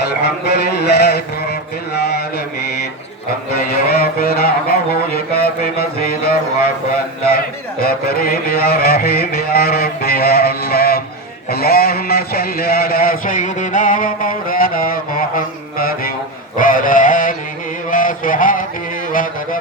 الحمد لله رب العالمين. حمدا يوافي نعمه يكافي مزيده وعفنا يا كريم يا رحيم يا رب يا الله. اللهم صل على سيدنا ومولانا محمد وعلى آله وصحبه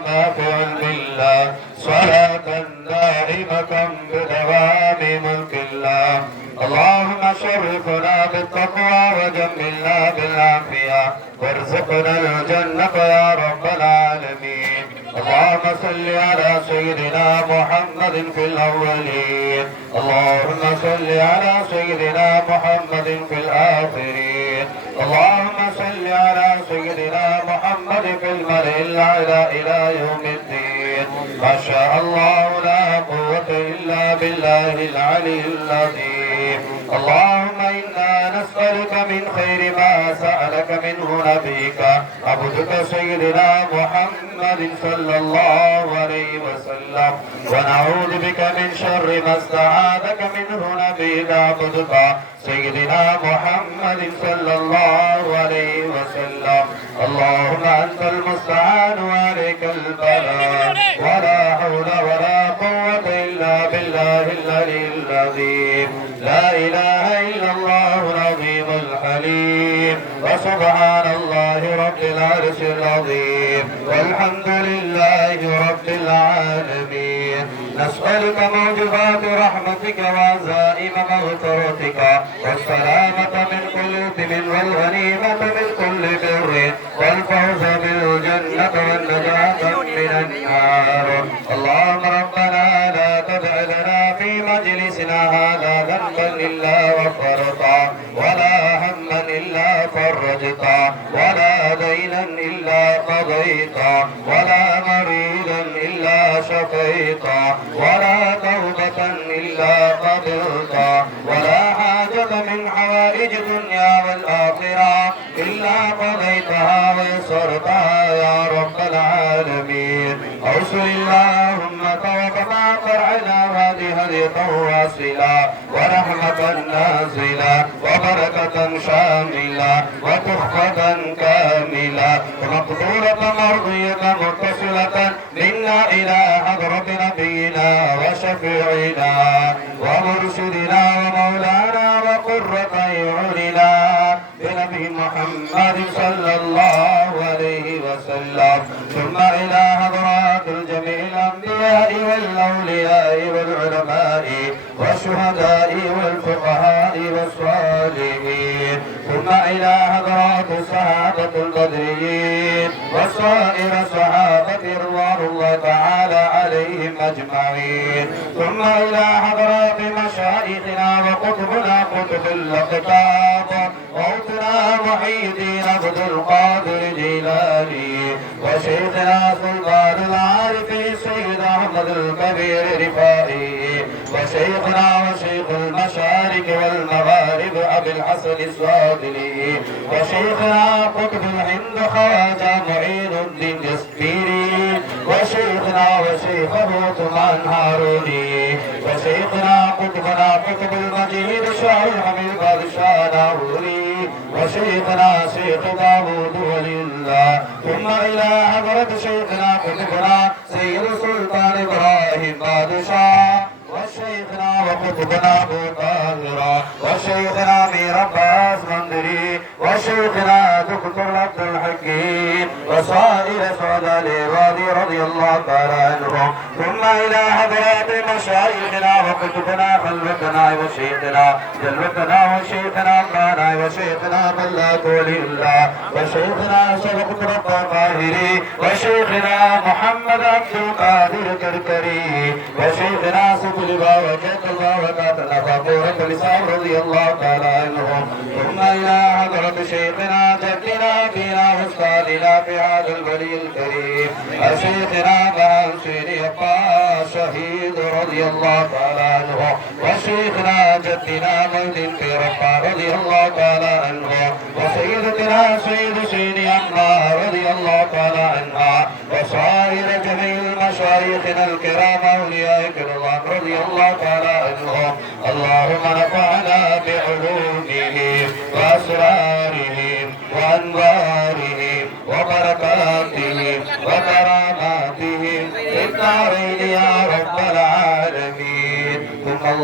ما في الله. صلاة دائمة بدوام ملك الله. اللهم شرفنا بالتقوى وجملنا بالعافية. وارزقنا الجنة يا رب العالمين. اللهم صل على سيدنا محمد في الأولين. اللهم صل على سيدنا محمد في الآخرين. اللهم صل على سيدنا محمد في الملئ الأعلى إلى يوم الدين ما شاء الله لا قوة إلا بالله العلي العظيم. اللهم نسألك من خير ما سألك منه نبيك. عبدك سيدنا محمد صلى الله عليه وسلم. ونعوذ بك من شر ما استعاذك منه نبيك. عبدك سيدنا محمد صلى الله عليه وسلم. اللهم أنت المستعان وعليك البلاء. وسبحان الله رب العرش العظيم. والحمد لله رب العالمين. نسألك موجبات رحمتك وعزائم مغفرتك. والسلامة من كل إثم والغنيمة من كل بر. والفوز بالجنة والنجاة من النار. اللهم ربنا لا تدع لنا في مجلسنا هذا قضيته ولا مريضا إلا شفيته ولا توبة إلا قبلته ولا حاجة من حوائج الدنيا والآخرة إلا قضيتها ويسرتها يا رب العالمين. أوصل اللهم توقفا فرعنا هذه هدية واصلة ورحمة نازلة وبركة شاملة وتحفة كاملة ومقبولة مرضية متصلة منا إلى حضرة نبينا وشفيعنا ومرشدنا ومولانا وقرة أعيننا بنبي محمد صلى الله عليه وسلم. ثم إلى الجميع والأولياء والعلماء والشهداء والفقهاء والصالحين. ثم إلى حضرات الصحابة البدريين وسائر صحابة رضوان الله تعالى عليهم أجمعين. ثم إلى حضرات مشايخنا وقطبنا قطب الأقطاب موتنا محي الدين عبد القادر جيلاني. وشيخنا سلطان العارفين أحمد الكبير رفائي. وشيخنا وشيخ المشارق والمغارب أبي الحسن الصادلي وشيخنا قطب الهند خواجة معين الدين السبيري وشيخنا وشيخه ثمان هاروني. وشيخنا قطبنا قطب المجيد شاه حميد بادشاه ناوري وشيخنا شيخ داوود ولي الله. ثم إلى حضرة شيخنا قطبنا سيد سلطان إبراهيم بادشاه وشيخنا وقطبنا أبو وشيخنا مير عباس مندري وشيخنا دكتور عبد الحكيم وسائر سعداء العباد رضي الله تعالى عنهم. ثم إلى حضرات مشايخنا وقطبنا خلوتنا وشيخنا جلوتنا وشيخنا مولانا وشيخنا ملاك ولي الله وشيخنا شرف رب طاهري وشيخنا محمد عبد القادر كركري وشيخنا سبل وكيت الله وكاتنا فاطورة لسان رضي الله تعالى عنهم ثم إلى حضرة شيخنا جدنا فينا واستاذنا في هذا الولي الكريم وشيخنا بهمشير أبا شهيد رضي الله تعالى عنه وشيخنا جدنا مولد ربا رضي الله تعالى عنه وسيدتنا سيد سيدي أما رضي الله تعالى عنها وصائر جميع مشايخنا الكرام أولياء الكرام رضي الله تعالى عنهم. اللهم نفعنا بعلومهم وأسرارهم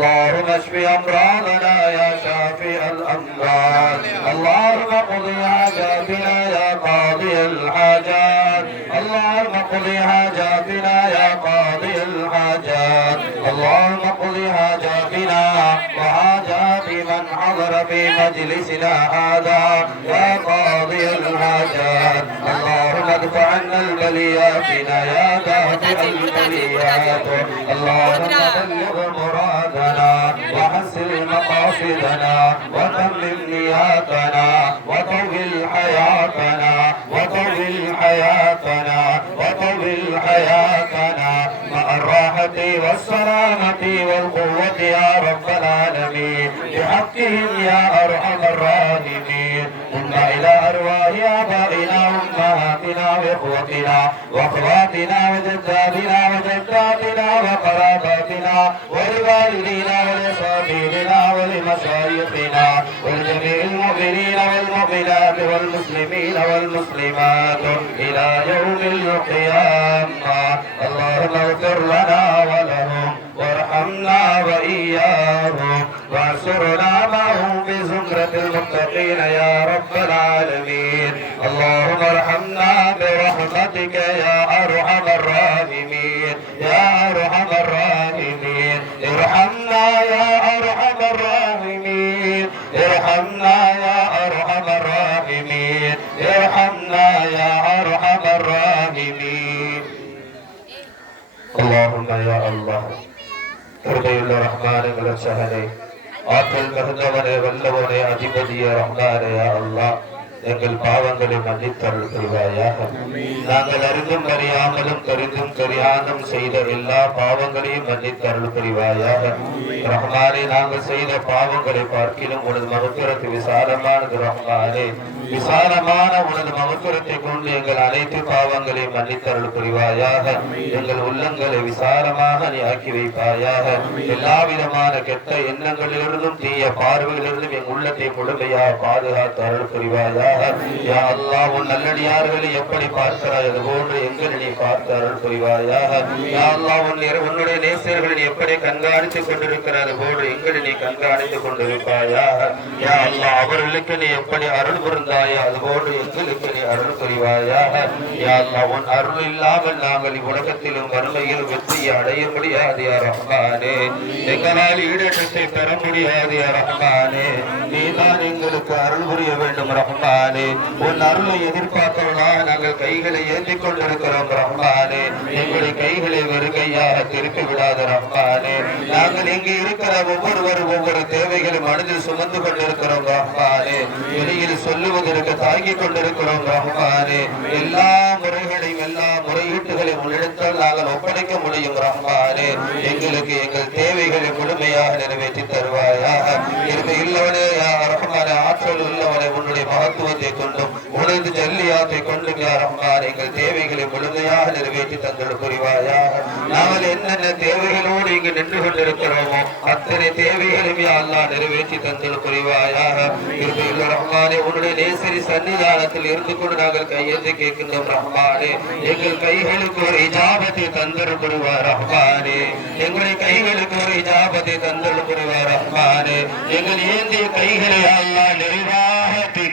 اللهم اشف أمراضنا يا شافي الأمراض اللهم قضي حاجاتنا يا قاضي الحاجات. قضي حاجاتنا يا قاضي الحاجات. اللهم قضي حاجاتنا وحاجات من حضر في مجلسنا هذا يا قاضي الحاجات. اللهم ادفع عنا البليات يا دافع البليات. اللهم بلغ مرادنا وحسن مقاصدنا وتمم والسلامة والقوة يا رب العالمين. بحقهم يا أرحم الراحمين. ثم إلى أرواح آبائنا وأمهاتنا وإخوتنا وأخواتنا وجداتنا وجداتنا وقراباتنا ولوالدينا ولصابينا ولمشايخنا ولجميع المؤمنين والمؤمنات والمسلمين والمسلمات إلى يوم القيامة. اللهم اغفر لنا ولهم وارحمنا وإياهم. وانصرنا معه بزمرة المتقين يا رب العالمين. اللهم ارحمنا برحمتك يا أرحم الراحمين. يا أرحم الراحمين. ارحمنا يا أرحم الراحمين. ارحمنا يا أرحم الراحمين. ارحمنا يا أرحم الراحمين. اللهم يا الله ارضي الرحمن من السهلين ஆற்றல் மிகுந்தவனே வல்லவனே அதிபதியே ரஹ்மானே அல்லா எங்கள் பாவங்களை மன்னித்தருள் புரிவாயாக. நாங்கள் அறிந்தும் அறியாமலும் தெரிந்தும் தெரியாதும் செய்த எல்லா பாவங்களையும் மன்னித்தருள் புரிவாயாக. ரஹ்மானே நாங்கள் செய்த பாவங்களை பார்க்கிலும் உனது மகத்துவத்து விசாலமானது ரஹ்மானே விசாலமான உனது மகத்துவத்தை கொண்டு எங்கள் அனைத்து பாவங்களையும் மன்னித்தருள் புரிவாயாக. எங்கள் உள்ளங்களை விசாலமாக நீ ஆக்கி வைப்பாயாக. எல்லா விதமான கெட்ட எண்ணங்களிலிருந்தும் தீய பார்வையிலிருந்தும் என் உள்ளத்தை முழுமையாக பாதுகாத்து அருள் புரிவாயாக. யா உன் நல்லடியார்களை எப்படி பார்க்கிறாய்? அதுபோன்று எங்கள் எங்களை நீ பார்த்தார்கள் புரிவாயாக யா உன் நிற- உன்னுடைய நேசர்களை எப்படி கண்காணித்துக் கொண்டிருக்கிறது போன்று எங்களை நீ கண்காணித்துக் கொண்டிருப்பாயா? யா அல்லாஹ் அவர்களுக்கு நீ எப்படி அருள் புரிந்தாயா? அதுபோன்று எங்களுக்கு நீ அருள் புரிவாயா யா அல்லாஹ் உன் அருள் இல்லாமல் நாங்கள் உலகத்திலும் வறுமையிலும் வெற்றியை அடைய முடியாது யா ரஹ்மானே. எங்களால் ஈடேற்றத்தை பெற முடியாது யா ரஹ்மானே. நீதான் எங்களுக்கு அருள் புரிய வேண்டும் ரஹ்மானே. உன் அருளை எதிர்பார்க்கிறவர்களாக நாங்கள் கைகளை ஏந்தி கொண்டிருக்கிறோம் ரஹ்மானே. எங்களை கைகளை வருகையாக திருப்பி விடாத ரஹ்மானே நாங்கள் இங்கு இருக்கிற ஒவ்வொருவரும் ஒவ்வொரு தேவைகளை மனதில் சுமந்து கொண்டிருக்கிறோம் ரஹ்மானே. வெளியில் சொல்லுவதற்கு தாங்கிக் கொண்டிருக்கிறோம் ரஹ்மானே. எல்லா முறைகளையும் எல்லா முறையும் முன்னெடுத்தால் நாங்கள் ஒப்படைக்க முடியும் ரஹ்மானே எங்களுக்கு எங்கள் தேவைகளை முழுமையாக நிறைவேற்றி தருவாயாக. இருக்க இல்லவனே யா ரஹ்மானே ஆற்றல் உள்ளவனே உன்னுடைய மகத்துவத்தை கொண்டும் உனது ஜல்லியாத்தை கொண்டும் யா ரஹ்மான் எங்கள் தேவைகளை முழுமையாக நிறைவேற்றி தந்தோடு புரிவாயாக. நாங்கள் என்னென்ன தேவைகளோடு இங்கு நின்று கொண்டிருக்கிறோமோ அத்தனை தேவைகளையும் யா நிறைவேற்றி தந்தோடு புரிவாயாக. இருக்கையில் ரஹ்மானே உன்னுடைய நேசரி சன்னிதானத்தில் இருந்து கொண்டு நாங்கள் கையெழுத்து கேட்கின்றோம் ரஹ்மானே எங்கள் கைகளுக்கு ஒரு இஜாபத்தை தந்தல் புரிவார் ரஹ்மானே. எங்களுடைய கைகளுக்கு ஒரு இஜாபத்தை தந்தல் புரிவார் ரஹ்மானே. எங்கள் ஏந்திய கைகளை அல்லா நிறைவார்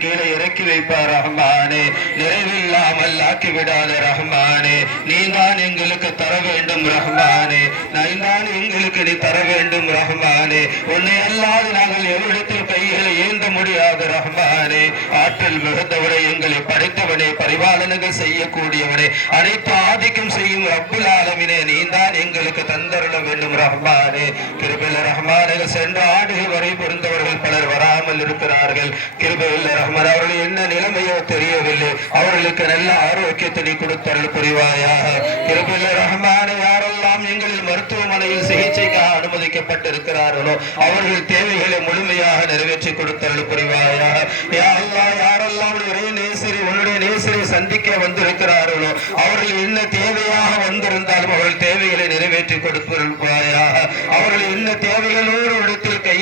கீழே இறக்கி வைப்பார் ரஹ்மானே. நிறைவில்லாமல் ஆக்கி விடாத ரஹ்மானே. நீ தான் எங்களுக்கு தர வேண்டும் ரஹ்மானே. நீதான் எங்களுக்கு நீ தர வேண்டும் ரஹ்மானே. உன்னை அல்லாது நாங்கள் எவ்விடத்தில் கைகளை ஏந்த முடியாது ரஹ்மானே. ஆற்றல் மிகுந்தவரை எங்களை படைத்தவனே பரிபாலனங்கள் செய்யக்கூடியவனே. அனைத்து ஆதிக்கம் செய்யும் அப்புல் ஆலமினே நீ தான் எங்களுக்கு தந்தருள வேண்டும் ரஹ்மானே. கிருபில ரஹ்மானே சென்ற ஆண்டுகள் வரை பொருந்தவர்கள் பலர் வராமல் இருக்கிறார்கள். கிருபையில் ரஹ்மான் அவர்கள் என்ன நிலைமையோ தெரியவில்லை. அவர்களுக்கு நல்ல ஆரோக்கியத்தை நீ கொடுத்தருள் புரிவாயாக. கிருபையில் ரஹ்மானே யாரெல்லாம் எங்களில் மருத்துவமனையில் சிகிச்சைக்காக அனுமதிக்கப்பட்டிருக்கிறார்களோ அவர்கள் தேவைகளை முழுமையாக நிறைவேற்றி கொடுத்தருள் புரிவாயாக. யாரெல்லாம் ஒரே நேசரி உன்னுடைய நேசரை சந்திக்க வந்திருக்கிறார்களோ அவர்கள் என்ன தேவையாக வந்திருந்தாலும் அவர்கள் தேவைகளை நிறைவேற்றி கொடுப்பாயாக அவர்கள் என்ன தேவைகளோடு இடத்தில் கை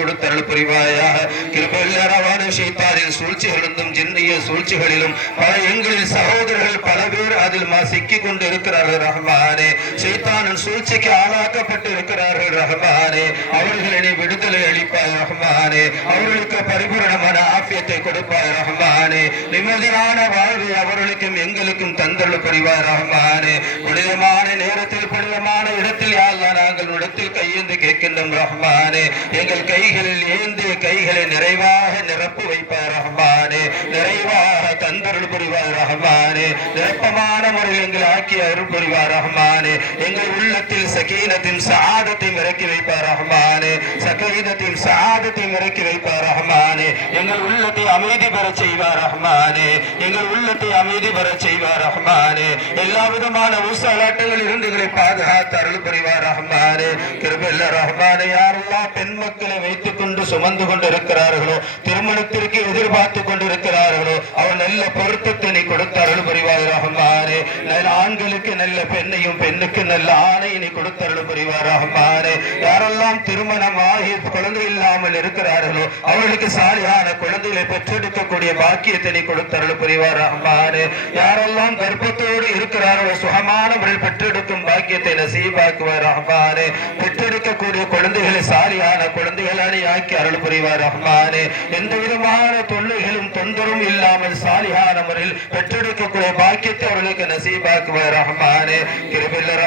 கொடுத்தருள் புரிவாயாக கிருபல்லாரவான ஷைத்தானின் சூழ்ச்சிகளிலும் ஜின்னிய சூழ்ச்சிகளிலும் பல எங்களின் சகோதரர்கள் பல பேர் அதில் சிக்கி கொண்டு இருக்கிறார்கள் ரஹ்மானே. ஷைத்தானின் சூழ்ச்சிக்கு ஆளாக்கப்பட்டு இருக்கிறார்கள் ரஹ்மானே அவர்களினை விடுதலை அளிப்பாய் ரஹ்மானே. அவர்களுக்கு பரிபூரணமான ஆபியத்தை கொடுப்பாய் ரஹ்மானே. நிம்மதியான வாழ்வு அவர்களுக்கும் எங்களுக்கும் தந்தருள் புரிவாய் ரஹ்மானே. புனிதமான நேரத்தில் புனிதமான இடத்தில் யாழ்லா நாங்கள் இடத்தில் கையெழுந்து கேட்கின்றோம் ரஹ்மானே. எங்கள் கை கைகளில் ஏந்திய கைகளை நிறைவாக நிரப்பு வைப்பார் ரஹ்மானே. நிறைவாக தந்தருள் புரிவார் ரஹ்மானே. நிரப்பமான முறையில் எங்கள் ஆக்கி அருள் புரிவார் ரஹ்மானே. எங்கள் உள்ளத்தில் சகீனத்தையும் சாதத்தையும் இறக்கி வைப்பார் ரஹ்மானே. சகீனத்தையும் சாதத்தையும் இறக்கி வைப்பார் ரஹ்மானே. எங்கள் உள்ளத்தை அமைதி பெற செய்வார் ரஹ்மானே. எங்கள் உள்ளத்தை அமைதி பெற செய்வார் ரஹ்மானே. எல்லா விதமான ஊசலாட்டங்களில் இருந்து எங்களை பாதுகாத்து அருள் புரிவார் ரஹ்மானே. கிருபல்ல ரஹ்மானே யாரெல்லாம் பெண் மக்களை வைத்து கொண்டு சுமந்து கொண்டிருக்கிறார்களோ திருமணத்திற்கு எதிர்பார்த்து கொண்டிருக்கிறார்களோ அவர் நல்ல பொருத்தத்தை நீ கொடுத்து அருள் புரிவார் ரஹ்மானே. நல்ல ஆண்களுக்கு நல்ல பெண்ணையும் பெண்ணுக்கு நல்ல ஆணையை நீ கொடுத்து அருள் புரிவார் ரஹ்மானே. யாரெல்லாம் திருமணமாகி குழந்தை இல்லாமல் இருக்கிறார்களோ அவர்களுக்கு சாலியான குழந்தைகளை பெற்றெடுக்கக்கூடிய பாக்கியத்தை நீ கொடுத்து அருள் புரிவார் ரஹ்மானே. யாரெல்லாம் கர்ப்பத்தோடு இருக்கிறார்களோ சுகமானவர்கள் பெற்றெடுக்கும் பாக்கியத்தை நசீபாக்குவார் ரஹ்மானே. பெற்றெடுக்கக்கூடிய குழந்தைகளை சாலியான குழந்தைகளை ஆக்கி அருள் புரிவார் ரஹ்மானே. எந்த விதமான தொல்லைகளும் தொந்தரும் இல்லாமல் சாலியான முறையில் பெற்றெடுக்கக்கூடிய பாக்கியத்தை அவர்களுக்கு நசீபாக்குவார் ரஹ்மானே.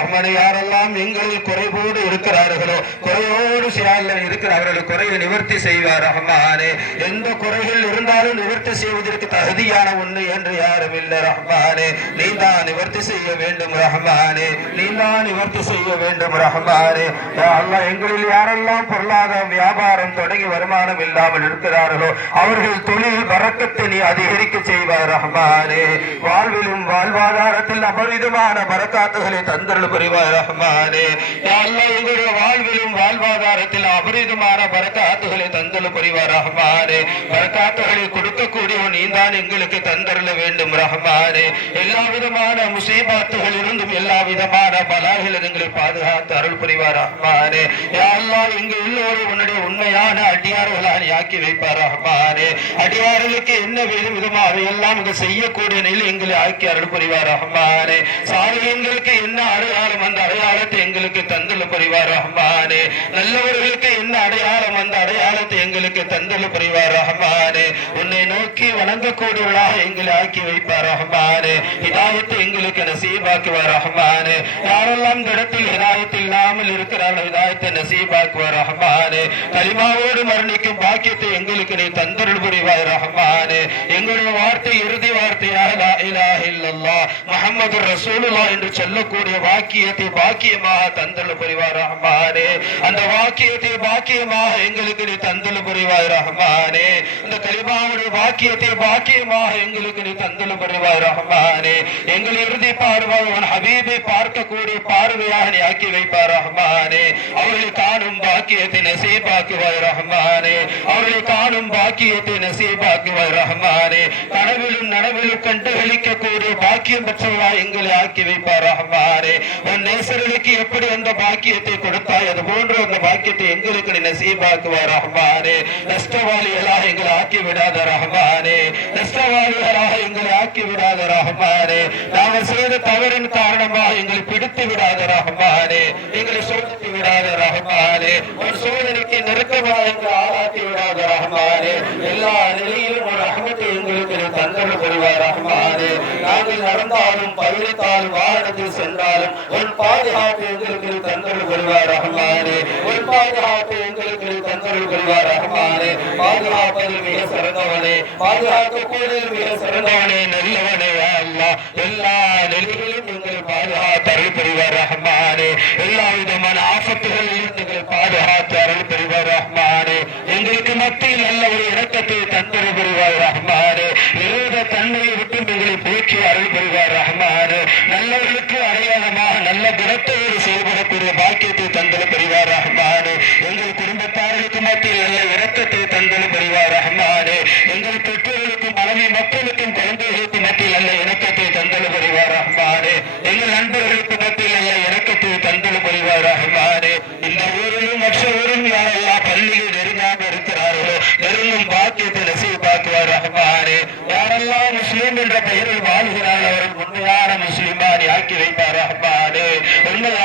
கிருபில்ல யாரெல்லாம் எங்களில் குறைவோடு இருக்கிறார்களோ? குறையோடு சியாலில் இருக்கிற குறையை நிவர்த்தி செய்வார் ரஹ்மானே. எந்த குறைகள் இருந்தாலும் நிவர்த்தி செய்வதற்கு தகுதியான ஒன்று என்று யாரும் இல்லை ரஹ்மானே. நீ தான் நிவர்த்தி செய்ய வேண்டும் ரஹ்மானே. நீ தான் நிவர்த்தி செய்ய வேண்டும் ரஹ்மானே. அல்லாஹ் எங்களில் யாரெல்லாம் பொருளாதார வியாபாரம் தொடங்கி வருமானம் இல்லாமல் இருக்கிறார்களோ அவர்கள் தொழில் வரக்கத்தை நீ அதிகரிக்க செய்வார் ரஹ்மானே. வாழ்விலும் வாழ்வாதாரத்தில் அபரிதமான பரக்காத்துகளை தந்தருள் ரஹ்மானே. எங்களுடைய வாழ்விலும் வாழ்வாதாரத்தில் அபரிதமான பரக்காத்துகளை தந்தல் புரிவார் ரஹ்மானே. பரக்காத்துகளை கொடுக்கக்கூடிய நீதான் எங்களுக்கு தந்தரல வேண்டும் ரஹ்மானே. எல்லா விதமான முசீபாத்துகள் இருந்தும் எல்லா விதமான பலாகள் எங்களை பாதுகாத்து அருள் புரிவார் ரஹ்மானே. யா அல்லாஹ் எங்க உன்னுடைய உண்மையான அடியார்களாக ஆக்கி வைப்பார் ரஹ்மானே. அடியார்களுக்கு என்ன வேணும் விதமா அவையெல்லாம் இங்கு செய்யக்கூடிய நிலையில் எங்களை ஆக்கி அருள் புரிவார் ரஹ்மானே. சாரியங்களுக்கு என்ன அடையாளம் அந்த அடையாளத்தை எங்களுக்கு தந்தல் புரிவார் ரஹ்மானே. நல்லவர்களுக்கு என்ன அடையாளம் அந்த அடையாளத்தை எங்களுக்கு தந்தல் புரிவார் ரஹ்மானே. உன்னை நோக்கி வணங்கக்கூடியவளாக எங்களை ஆக்கி வைப்பார் ரஹ்மானே. இதாயத்தை எங்களுக்கு நசீபாக்குவார் ரஹ்மானே. யாரெல்லாம் இந்த இடத்தில் இதாயத்தில் இல்லாமல் இருக்கிறார்கள் இதாயத்தை நசீபாக்குவார் ரஹ்மானே. கலிமாவோடு மரணிக்கும் பாக்கியத்தை எங்களுக்கு நீ தந்தருள் புரிவாய் ரஹ்மானே. எங்களுடைய வார்த்தை இறுதி வார்த்தையாக முகமது ரசூலுல்லா என்று சொல்லக்கூடிய வாக்கியத்தை பாக்கியமாக தந்தல் புரிவார் ரஹ்மானே. அந்த வாக்கியத்தை பாக்கியமாக எங்களுக்கு நீ தந்தல் புரிவாய் ரஹ்மானே. அந்த கலிமாவுடைய வாக்கியத்தை பாக்கியமாக எங்களுக்கு நீ தந்தல் புரிவாய் ரஹ்மானே. எங்கள் இறுதி பார்வாய் உன் ஹபீபை பார்க்கக்கூடிய பார்வையாக நீ ஆக்கி வைப்பார் ரஹ்மானே. அவர்களை காணும் பாக்கியத்தை நசீபாக்குவாய் ரஹ்மானே. அவர்களை காணும் பாக்கியத்தை நசீபாக்குவாய் ரஹ்மானே. கனவிலும் நனவிலும் கண்டுகளிக்கக்கூடிய பாக்கியம் பெற்றவா எங்களை ஆக்கி வைப்பார் ரஹ்மானே. என் நேசர்களுக்கு எப்படி அந்த பாக்கியத்தை கொடுத்தாய்? அது போன்ற அந்த பாக்கியத்தை எங்களுக்கு நீ நசீபாக்குவா ரஹ்மானே. நஷ்டவாளிகளாக எங்களை ஆக்கி விடாத ரஹ்மானே. நஷ்டவாளிகளாக எங்களை ஆக்கி விடாத ரஹ்மானே. நாங்கள் செய்த தவறின் காரணமாக எங்களை பிடித்து விடாத ரஹ்மானே. எங்களை சோதித்து விடாத ரஹ்மானே. ஒரு சோதனைக்கு நெருக்கமாக எங்களை ஆளாக்கி விடாத ரஹ்மானே. எல்லா நிலையிலும் ஒரு அகமத்தை எங்களுக்கு நீ தந்தல் புரிவார் ரஹ்மானே. நாங்கள் நடந்தாலும் பயணித்தாலும் வாகனத்தில் சென்றாலும் உன் பாதுகாப்பு எங்களுக்கு நீ தந்தல் புரிவார் ரஹ்மானே உன் பாதுகாப்பு எங்களுக்கு நீ தந்தல் புரிவார் ரஹ்மானே பாதுகாப்பதில் மிக சிறந்தவனே. பாதுகாக்கக்கூடியதில் மிக சிறந்தவனே நல்லவனே யா எல்லா நிலைகளிலும் எங்கள் பாதுகாத்து அருள் புரிவார் ரஹ்மானே எல்லா விதமான ஆபத்துகளிலும் எங்களை பாதுகாத்து அருள் புரிவார் ரஹ்மானே எங்களுக்கு மத்தியில் நல்ல ஒரு இறக்கத்தை தந்தருள் புரிவார் ரஹ்மானே விரோத தன்மையை நல்ல செயல்படக்கூடிய பாக்கியத்தை தந்தல பெறுவார் ரஹ்மானே எங்கள் குடும்பத்தார்களுக்கு மத்தியில் நல்ல இரக்கத்தை தந்தல பெறுவார் ரஹ்மானே எங்கள் பெற்றோர்களுக்கும் மனைவி மக்களுக்கும் குழந்தைகளுக்கு மத்தியில் நல்ல இணக்கத்தை தந்தல பெறுவார் ரஹ்மானே எங்கள் நண்பர்களுக்கு மத்தியில் நல்ல இணக்கத்தை தந்தல பெறுவார் ரஹ்மானே இந்த ஊரிலும் மற்ற ஊரும் யாரெல்லாம் பள்ளியில் நெருங்காமல் இருக்கிறார்களோ நெருங்கும் பாக்கியத்தை நசீபாக்குவார் ரஹ்மானே யாரெல்லாம் முஸ்லீம் என்ற பெயரில் வாழ்கிறார்கள் அவர்கள் உண்மையான முஸ்லீமா? ஆக்கி வைப்பார் ரஹ்மானே உண்மையான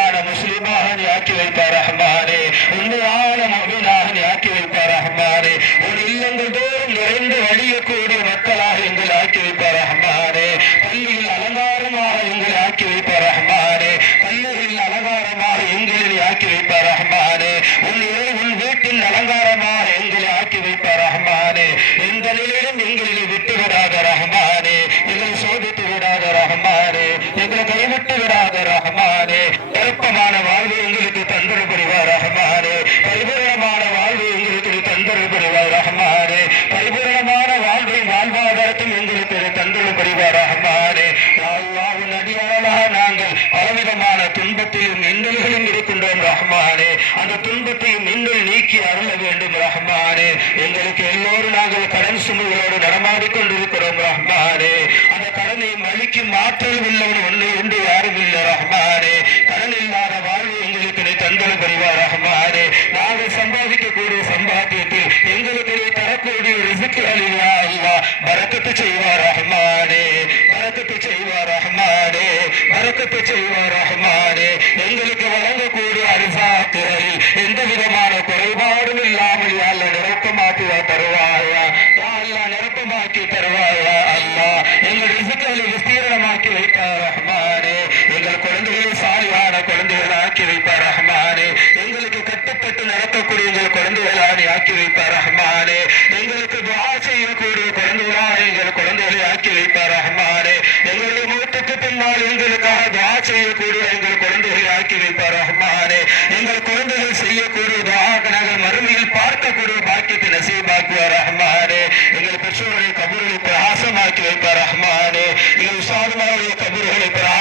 துன்பத்தையும் இன்னல்களும் இருக்கின்றோம் ரஹ்மானே. அந்த துன்பத்தையும் இன்னல் நீக்கி அருள வேண்டும் ரஹ்மானே. எங்களுக்கு எல்லோரும் நாங்கள் கடன் சுமைகளோடு நடமாடிக்கொண்டிருக்கிறோம் ரஹ்மானே. அந்த கடனை மழிக்கு மாற்றம் உள்ளவன் ஒன்று உண்டு யாரும் இல்லை ரஹ்மானே. கடன் இல்லாத வாழ்வு எங்களுக்கு நீ தந்தல் புரிவார் ரஹ்மானே. நாங்கள் சம்பாதிக்கக்கூடிய சம்பாத்தியத்தில் எங்களுக்கு நீ தரக்கூடிய ரிசுக்கு அழிவா அல்லா பரக்கத்து செய்வார் பரக்கத்து செய்வார் ரஹ்மானே எங்களுக்கு வழங்கக்கூடிய அரிசாக்குகளில் எந்த விதமான எங்களுக்காக செய்யக்கூடிய எங்கள் குழந்தைகளை ஆக்கி வைப்பார் ரஹ்மானே. எங்கள் குழந்தைகள் செய்யக்கூடிய நாங்கள் மறுமையில் பார்க்கக்கூடிய பாக்கியத்தை நசீபாக்குவார் ரஹ்மானே. எங்கள் பெற்றோர்களை கபூர்களை பிரகாசமாக்கி வைப்பார் ரஹ்மானே. எங்கள் உசாதுமாருடைய கபூர்களை பிரகாசம்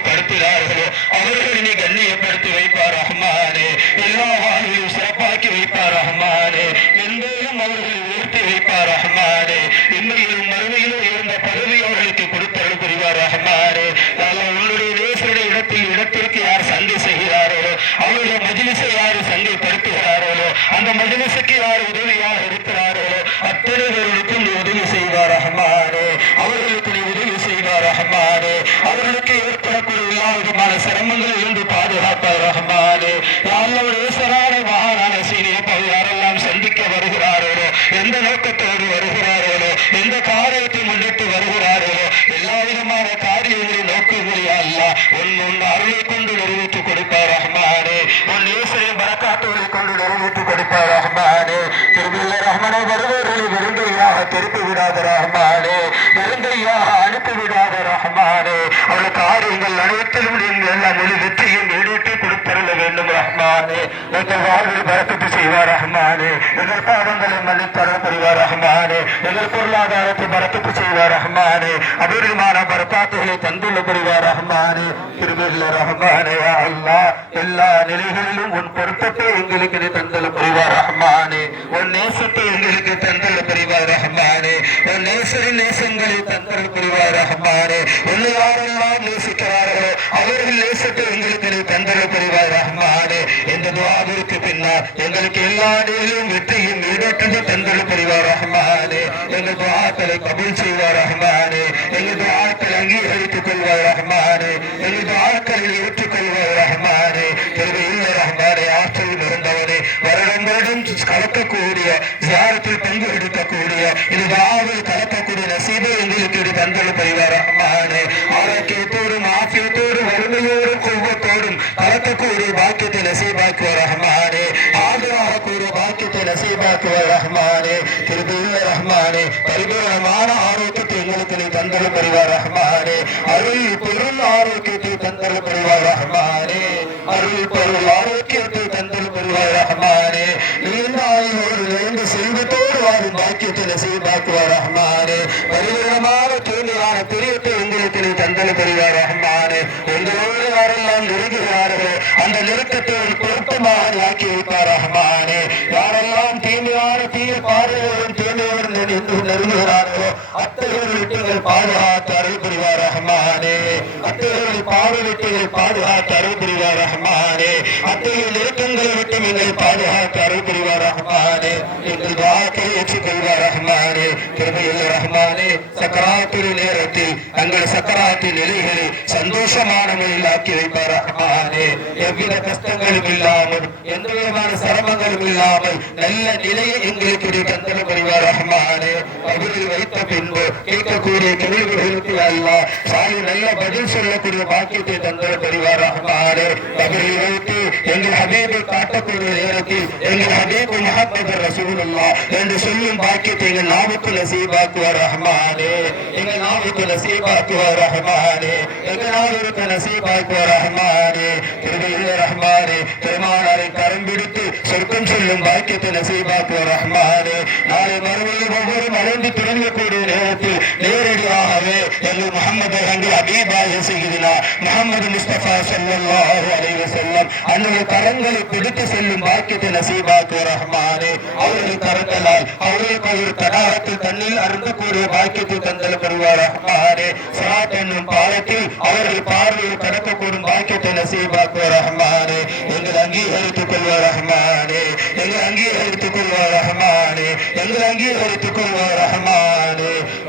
கண்ணியப்படுத்தினார்களோ அவர்கள் நீ கண்ணியப்படுத்தி வைப்பார் ரஹ்மானே. எல்லா வாழ்வையும் சிறப்பாக்கி வைப்பார் ரஹ்மானே. எந்தோறும் அவர்களை உயர்த்தி வைப்பார் ரஹ்மானே. இம்மையிலும் மறுமையிலும் இருந்த பதவி அவர்களுக்கு கொடுத்தருள் புரிவார் ரஹ்மானே. அல்லா உன்னுடைய நேசருடைய இடத்தில் இடத்திற்கு யார் சந்தை செய்கிறார்களோ அவருடைய மஜிலிசை யார் சந்தைப்படுத்துகிறார்களோ அந்த மஜிலிசுக்கு யார் உதவி பரக்காத்தோரை கொண்டு கொடுப்பார் ரஹ்மானே. திரும்பியுள்ள ரஹ்மனை வருவர்களை வெறுங்கையாக திருப்பி விடாத ரஹ்மானே. வெறுங்கையாக அனுப்பி விடாத ரஹ்மானே. அவளுக்கு காரியங்கள் அனைத்திலும் நீங்கள் எல்லா மொழி வெற்றியும் ஈடேற்றி கொடுத்தருள வேண்டும் ரஹ்மானே. எங்கள் வாழ்வில் பரக்கத்து செய்வார் ரஹ்மானே. எங்கள் பாவங்களை மன்னித்தருள் புரிவார் ரஹ்மானே. எங்கள் பொருளாதாரத்தை பரக்கத்து செய்வார் ரஹ்மானே. அபரிமான பரக்காத்துகளை தந்துள்ள புரிவார் ரஹ்மானே. திருமல்ல ரஹ்மானே அல்லா எல்லா நிலைகளிலும் உன் பொருத்தத்தை எங்களுக்கு நீ தந்துள்ள புரிவார் ரஹ்மானே. உன் நேசத்தை எங்களுக்கு தந்துள்ள புரிவார் ரஹ்மானே. உன் நேசரின் நேசங்களை தந்துள்ள புரிவார் ரஹ்மானே உன்னை நேசிக்கிறார்களோ. அவர்கள் நேசத்தை எங்களுக்கு நீ தந்தல புரிவார் ரஹ்மானே எந்த துவாவிற்கு பின்னால் எங்களுக்கு எல்லா நிலையிலும் வெற்றியும் ஈடேற்றது தந்தல புரிவார் ரஹ்மானே. எங்கள் துவாக்களை கபூல் செய்வார் ரஹ்மானே. எங்கள் துவாக்களை அங்கீகரித்துக் கொள்வார் ரஹ்மானே. எங்கள் துவாக்களை ஏற்றுக்கொள்வார் ரஹ்மானே. திருவையில் ரஹ்மானே ஆற்றல் இருந்தவனே. வருடம் வருடம் கலக்கக்கூடிய ஜியாரத்தில் பங்கு எடுக்கக்கூடிய இது வாவில் கலக்கக்கூடிய நசீபை எங்களுக்கு இது தந்தல் புரிவார் ரஹ்மானே. அந்த நெருக்கத்தை பொருத்தமாக ஆக்கி வைப்பார் ரஹ்மானே யாரெல்லாம் தீமையான தீய பார்வையோடும் தீமையோடும் நெருங்கு- நெருங்குகிறார்களோ அத்தகையோர் விட்டுகள் பாதுகாத்து அருள் புரிவார் ரஹ்மானே அத்தகையோரை பார்வை விட்டுகள் பாதுகாத்து அருள் புரிவார் ரஹ்மானே அத்தகைய நெருக்கங்களை விட்டு எங்களை பாதுகாத்து அருள் புரிவார் ரஹ்மானே எங்கள் வாக்கை ஏற்றுக்கொள்வார் ரஹ்மானே கிருபையுள்ள ரஹ்மானே சிறு நேரத்தில் தங்கள் சக்கராத்தின் நிலைகளை சந்தோஷமான முறையில் ஆக்கி வைப்பார்? ரஹ்மானே எவ்வித கஷ்டங்களும் இல்லாமல் எந்த விதமான சிரமங்களும் இல்லாமல் நல்ல நிலையை எங்களுக்கு நீ தந்தன புரிவார். ரஹ்மானே பதிலில் வைத்த பின்பு கேட்கக்கூடிய கேள்விகளுக்கு அல்ல சாயி நல்ல பதில் சொல்லக்கூடிய பாக்கியத்தை தந்தன புரிவார். ரஹ்மானே பதிலில் எங்கள் ஹபீபை காட்டக்கூடிய நேரத்தில் எங்கள் ஹபீபு முகமது ரசூலுல்லா என்று சொல்லும் பாக்கியத்தை எங்கள் நாவுக்கு நசீபாக்குவார் ரஹ்மானே. எங்கள் நாவுக்கு நசீபாக்குவார் ரஹ்மானே. எங்கள் நாவுக்கு நசீபாக்குவார் ரஹ்மானே. திருவிழ ரஹ்மானே. பெருமானாரை கரம் பிடித்து சொர்க்கம் சொல்லும் பாக்கியத்தை நசீபாக்குவார் ரஹ்மானே. நாளை மறுபடியும் ஒவ்வொரு மறைந்து திரும்பக்கூடிய நேரத்தில் நேரடியாகவே எங்கள் முகமது எங்கள் அபீபாய செய்கிறார் முகமது முஸ்தபா ஸல்லல்லாஹு அலைஹி அந்த அவருடைய கரங்களை பிடித்து செல்லும் பாக்கியத்தை நசீபாக்கு ரஹ்மானே. அவர்கள் கரங்களால் அவர்களுக்கு ஒரு தடாகத்தில் தண்ணீர் அருந்தக்கூடிய பாக்கியத்தை தந்தல் பெறுவார் ரஹ்மானே. சிராத் என்னும் பாலத்தில் அவர்கள் பார்வையில் கடக்கக்கூடும் பாக்கியத்தை நசீபாக்கு ரஹ்மானே. எங்கள் அங்கீகரித்துக் கொள்வார் ரஹ்மானே. எங்கள் அங்கீகரித்துக் கொள்வார் ரஹ்மானே. الغنجي فرتكم ورحمن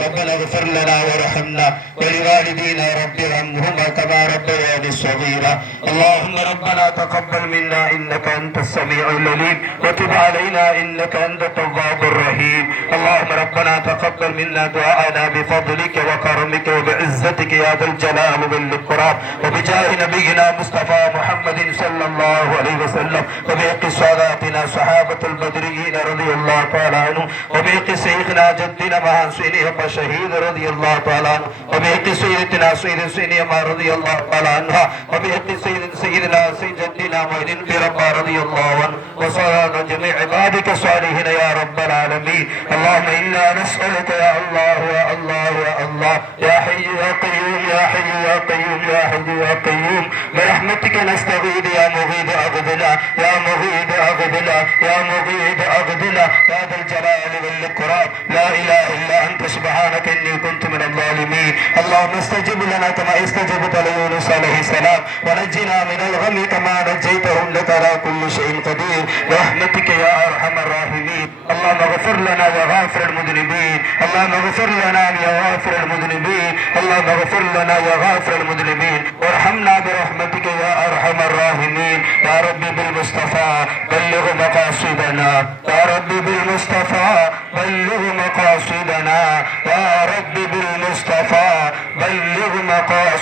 ربنا اغفر لنا ورحمنا ولوالدينا رب ارحمهما كما ربياني صغيرا اللهم ربنا تقبل منا انك انت السميع العليم وتب علينا انك انت التواب الرحيم اللهم ربنا تقبل منا دعاءنا بفضلك وكرمك وبعزتك يا ذا الجلال والاكرام وبجاه نبينا مصطفى محمد صلى الله عليه وسلم وبحق صلاتنا صحابه البدريين رضي الله تعالى عنهم وبحق شيخنا جدنا مهان سيني شهيد رضي الله تعالى عنه. وبحق سيدتنا سيد سيني رضي الله تعالى عنها وبحق سيد سيدنا سيد جدنا معين بربا رضي الله عنه. وصلاة جميع عبادك الصالحين يا رب العالمين. اللهم إنا نسألك يا الله يا الله يا الله. يا حي يا قيوم يا حي يا قيوم يا حي يا قيوم. برحمتك نستغيث يا مغيث اغثنا يا مغيث اغثنا يا مغيث اغثنا يا ذا الجلال والاكرام لا إله إلا أنت سبحانك إني كنت من الظالمين. اللهم استجب لنا كما استجبت ليونس عليه السلام. ونجنا من الغم كما نجيتهم لك على كل شيء قدير. برحمتك يا أرحم الراحمين. اللهم اغفر لنا يا غافر المذنبين. اللهم اغفر لنا يا غافر المذنبين. اللهم اغفر لنا يا غافر المذنبين. وارحمنا برحمتك يا أرحم الراحمين. يا ربي بالمصطفى بلغ مقاصدنا. يا ربي بالمصطفى بلغ مقاصدنا يا ربي بالمصطفى بلغ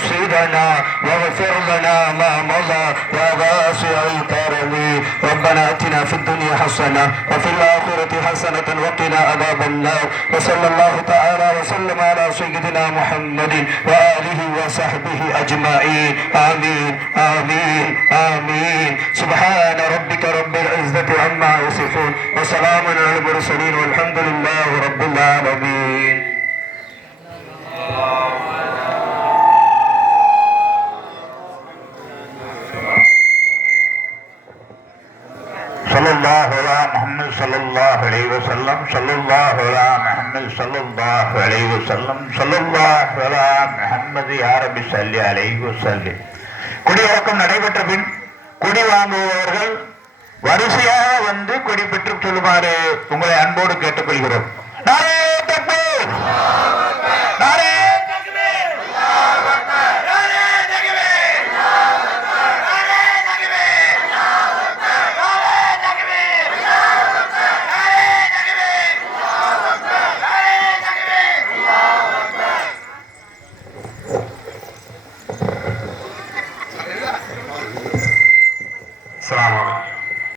مقاصدنا واغفر لنا ما مضى يا واسع الكرم. ربنا اتنا في الدنيا حسنة وفي الآخرة حسنة وقنا عذاب النار. وصلى الله تعالى وسلم على سيدنا محمد وآله وصحبه أجمعين. آمين آمين آمين. سبحان ربك رب العزة عما يصفون. وسلام على المرسلين والحمد لله رب العالمين. صلى சல்லுல்லாஹ் அலைவ செல்லம் சல்லுல்லாஹலா மெஹமது சல்லுல்லாஹ் அலைவ செல்லம் சல்லுல்லாஹலா மெஹமது யாரபி சல்லி அழைவு சல்லி குடியிறக்கம் நடைபெற்ற பின் குடி வாங்குபவர்கள் வரிசையாக வந்து குடி பெற்று சொல்லுமாறு உங்களை அன்போடு கேட்டுக்கொள்கிறோம்.